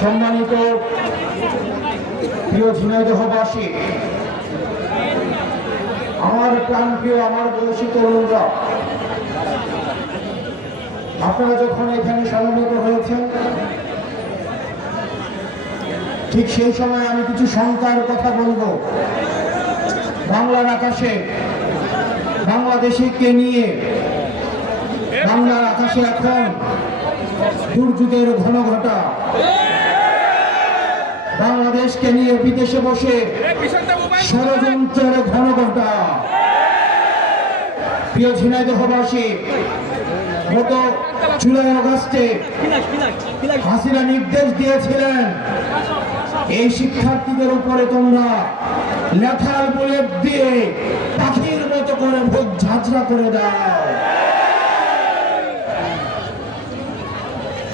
সম্মানিত প্রিয় ঝিনাইদহবাসী আমার প্রাণ প্রিয় আমার বয়সী তরুণরা, আপনারা যখন এখানে সমবেত হয়েছেন, ঠিক সেই সময় আমি কিছু শঙ্কার কথা বলব। বাংলার আকাশে, বাংলাদেশকে নিয়ে, বাংলার আকাশে এখন দুর্যোগের ঘন ঘটা বাংলাদেশকে নিয়ে বিদেশে বসে ষড়যন্ত্রের ঘন ঘটা প্রিয় ঝিনাইদহবাসী, গত জুলাই আগস্টে হাসিনা নির্দেশ দিয়েছিলেন, এই শিক্ষার্থীদের উপরে তোমরা লেখার বুলেট দিয়ে পাখির মতো করে ভোগ ঝাঁঝরা করে দাও।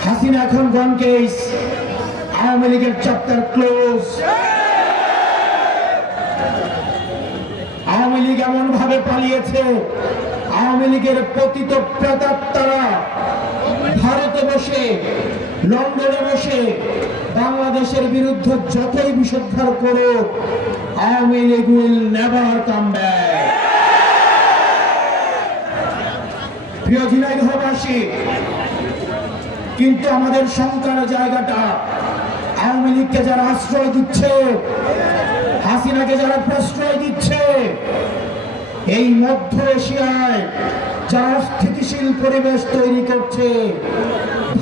হাসিনা এখন গন কেস আওয়ামী লীগের চ্যাপ্টার ক্লোজ আওয়ামী লীগ এমন ভাবে পালিয়েছে, আওয়ামী লীগের পতিত প্রেতাত্মারা ভারতে বসে, লন্ডনে বসে, বাংলাদেশের বিরুদ্ধে যতই বিষোদ্ধার করুক, Awami League will never come প্রিয় কিন্তু আমাদের শঙ্কার জায়গাটা আওয়ামী লীগকে যারা আশ্রয় দিচ্ছে, হাসিনাকে যারা প্রশ্রয় দিচ্ছে, এই মধ্য এশিয়ায় যারা স্থিতিশীল পরিবেশ তৈরি করছে,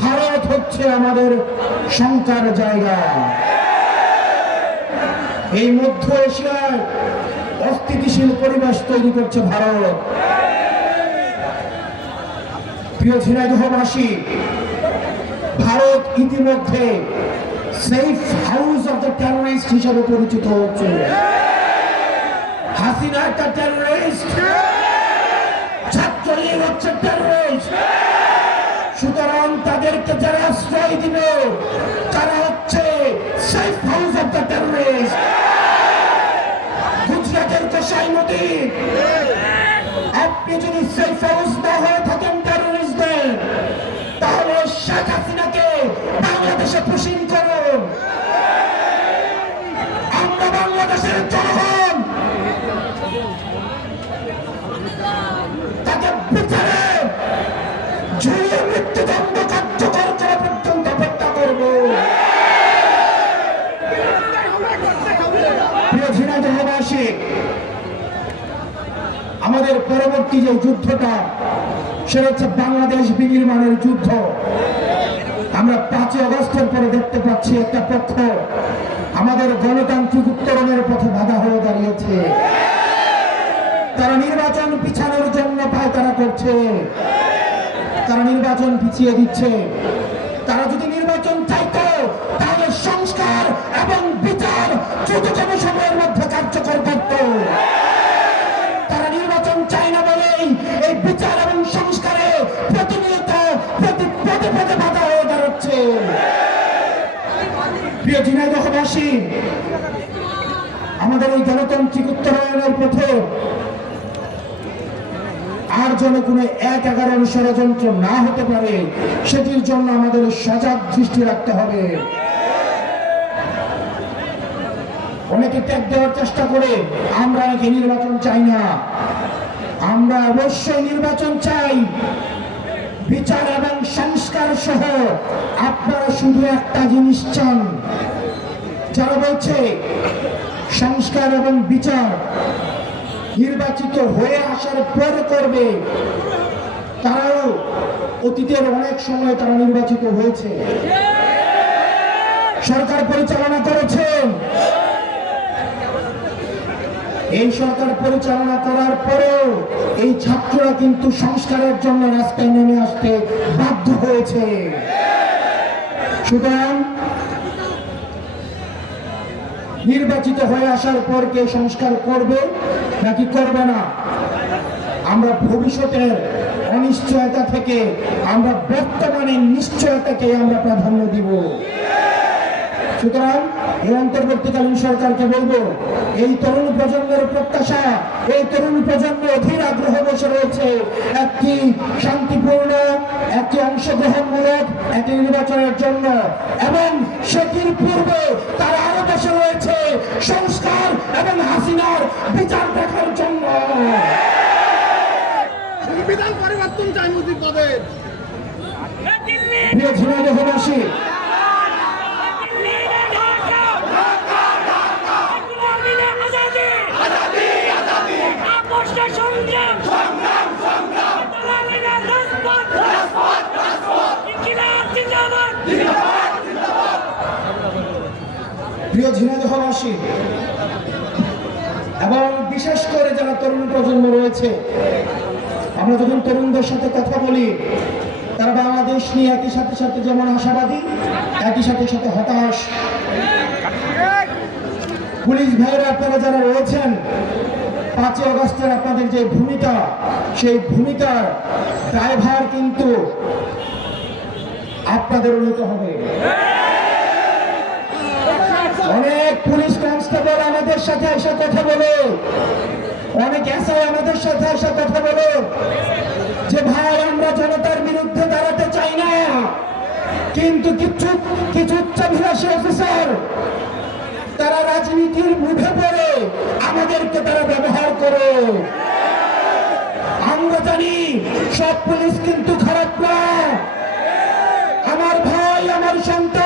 ভারত হচ্ছে আমাদের শঙ্কার জায়গা। এই মধ্য এশিয়ায় অস্থিতিশীল পরিবেশ তৈরি করছে ভারত। প্রিয় ঝিনাইদহবাসী, ভারত ইতিমধ্যে safe house of the terrorist হিসেবে পরিচিত হচ্ছে। হাসিনা একটা টেরোরিস্ট ছাত্রলীগ হচ্ছে সুতরাং তাদেরকে যারা আশ্রয় দিবে, তারা হচ্ছে safe house of the terrorist গুজরাটের কোষাইমতি আপনি যদি সেফ হাউস না হয়ে থাকেন আমাদের পরবর্তী যে যুদ্ধটা, সেটা হচ্ছে বাংলাদেশ বিনির্মাণের যুদ্ধ। আমরা পাঁচই অগস্টের পরে দেখতে পাচ্ছি একটা পক্ষ আমাদের গণতান্ত্রিক উত্তরণের পথে বাধা হয়ে দাঁড়িয়েছে। তারা নির্বাচন পিছানোর জন্য পায়তারা করছে। তারা নির্বাচন পিছিয়ে দিচ্ছে। তারা যদি নির্বাচন চাইতো, তাহলে সংস্কার এবং বিচার দ্রুততম সময়ের মধ্যে কার্যকর করত। তারা নির্বাচন চায় না বলেই এই বিচার এবং সংস্কারে ঝিনাইদহবাসী আমাদের এই গণতান্ত্রিক উত্তরায়ণের পথে আর যেন কোনো এক এগারোর ষড়যন্ত্র না হতে পারে, সেটির জন্য আমাদের সজাগ দৃষ্টি রাখতে হবে। অনেকে ত্যাগ দেওয়ার চেষ্টা করে, আমরা নাকি নির্বাচন চাই না। আমরা অবশ্যই নির্বাচন চাই। বিচার এবং সংস্কার সহ আপনারা শুধু একটা জিনিস চান যারা বলছে সংস্কার এবং বিচার নির্বাচিত হয়ে আসার পর করবে, তারাও অতীতের অনেক সময় তারা নির্বাচিত হয়েছে। সরকার পরিচালনা করেছেন। এই সরকার পরিচালনা করার পরেও এই ছাত্ররা কিন্তু সংস্কারের জন্য রাস্তায় নেমে আসতে বাধ্য হয়েছে। সুতরাং নির্বাচিত হয়ে আসার পর কে সংস্কার করবে, নাকি করবে না? আমরা ভবিষ্যতের অনিশ্চয়তা থেকে, আমরা বর্তমানে নিশ্চয়তাকে আমরা প্রাধান্য দিব। সুতরাং এই অন্তর্বর্তীকালীন সরকারকে বলব, এই তরুণ প্রজন্মের প্রত্যাশা, এই তরুণ প্রজন্ম অধীর আগ্রহ বসে রয়েছে, একটি শান্তিপূর্ণ একটি অংশগ্রহণমূলক একটি নির্বাচনের জন্য। এবং সেটির পূর্বে তারা আরও দেশে রয়েছে সংস্কার এবং হাসিনার বিচার দেখার জন্য। সংবিধান পরিবর্তন চাই প্রিয় ঝিনাইদহবাসী দিল্লি ঢাকা এবং বিশেষ করে যারা তরুণ প্রজন্ম রয়েছে, আমরা যখন তরুণদের সাথে কথা বলি, তারা বাংলাদেশ নিয়ে একই সাথে সাথে যেমন আশাবাদী, একই সাথে সাথে হতাশ। পুলিশ ভাইরা আপনারা যারা রয়েছেন, পাঁচই অগস্টের আপনাদের যে ভূমিকা, সেই ভূমিকার ড্রাইভার কিন্তু আপনাদের নিতে হবে। অনেক পুলিশ কনস্টেবল আমাদের সাথে এসে কথা বলে। অনেক এসআই আমাদের সাথে এসে কথা বলে। যে ভাই, আমরা জনতার বিরুদ্ধে দাঁড়াতে চাই না। কিন্তু কিছু কিছু উচ্চাভিলাষী অফিসার, তারা রাজনীতির মুখে পড়ে, আমাদেরকে তারা ব্যবহার করে। আমরা জানি সব পুলিশ কিন্তু খারাপ না। সন্তান